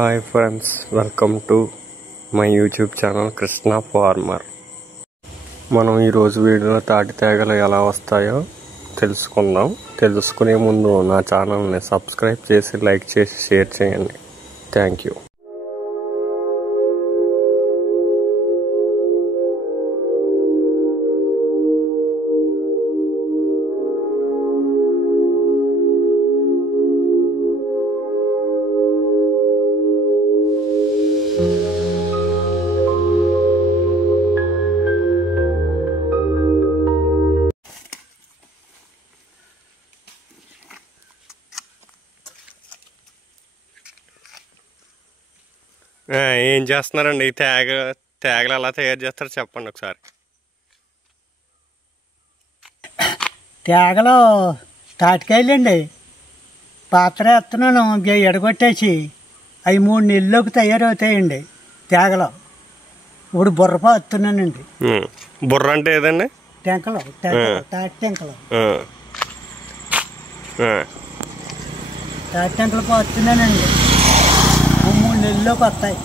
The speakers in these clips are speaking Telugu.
Hi friends, welcome to my YouTube channel Krishna farmer. మనం ఈరోజు వీడియోలో తాటి తేగలు ఎలా వస్తాయో తెలుసుకుందాం. తెలుసుకునే ముందు నా ఛానల్ని సబ్స్క్రైబ్ చేసి లైక్ చేసి షేర్ చేయండి. Thank you. ఏం చేస్తున్నారండి? తేగలు ఎలా తయారు చేస్తారో చెప్పండి ఒకసారి. తేగలు తాటికాయలండి. పాత్ర ఎత్తున్నాను ఎడగొట్టేసి అవి 3 నెలల్లోకి తయారవుతాయండి తేగలు. ఇప్పుడు బుర్రపా ఎత్తున్నానండి. బుర్ర అంటే ఏదండి? టెంకలు, తాటి టెంకలు. తాటి టెంకలు పోతున్నానండి. 3 నెలల్లోకి వస్తాయి.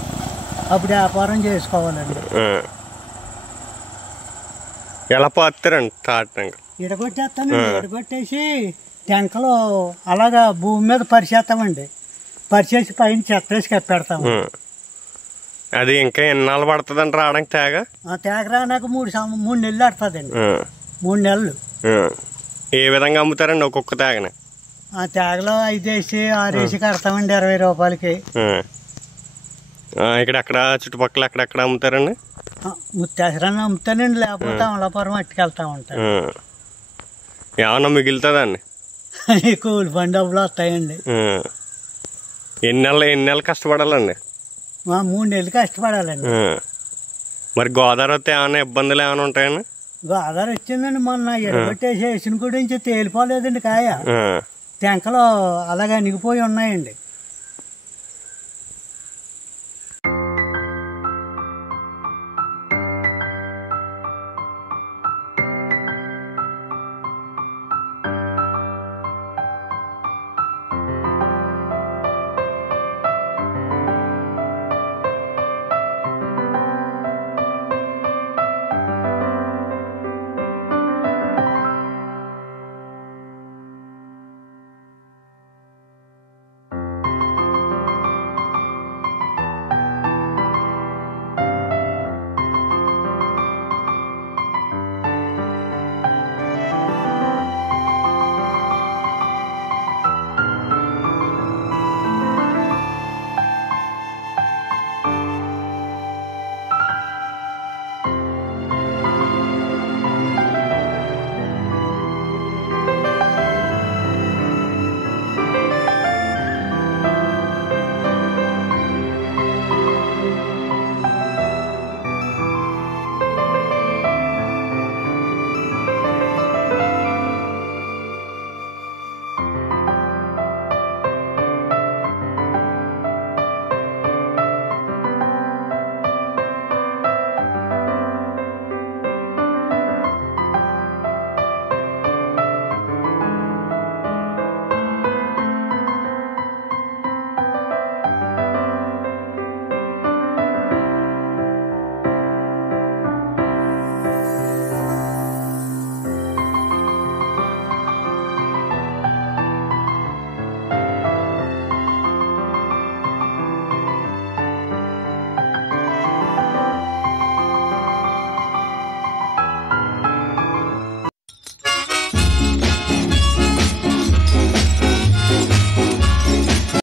అప్పుడు వ్యాపారం చేసుకోవాలండి. ఎలా పోతారండి తాటి టెంకలు? ఎడగొట్టేస్తానండి. ఎడగొట్టేసి టెంకలు అలాగా భూమి మీద పరిచేస్తామండి. పరిచేసి పైన చెత్త వేసి కప్పెడతాము. అది ఇంకా ఎన్నాళ్ళు పడుతుందండి రావడానికి తేగ? తేగ రానాక 3 నెలలు పడుతుందండి. 3 నెలలు. ఏ విధంగా అమ్ముతారండి ఒక్కొక్క తేగని? ఆ తేగలో 5 వేసి 6 వేసి కడతామండి 20 రూపాయలకి. ఇక్కడ చుట్టుపక్కల ఎక్కడెక్కడ అమ్ముతారండి? ముత్తాసరాన్ని అమ్ముతానండి, లేకపోతే అమలాపురం అట్టుకెళ్తా ఉంటాను. ఏమన్నా మిగులుతుందండి? కూలి పని డబ్బులు వస్తాయండి. ఎన్ని నెలలు కష్టపడాలండి? 3 నెలలు కష్టపడాలండి. మరి గోదావరి వస్తే ఏమైనా ఇబ్బందులు ఏమైనా ఉంటాయండి? గోదావరి వచ్చిందండి. మొన్న ఎడగొట్టేసి వేసిన గురించి తేలిపోలేదండి కాయ. టెంకలు అలాగే అణిగిపోయి ఉన్నాయండి.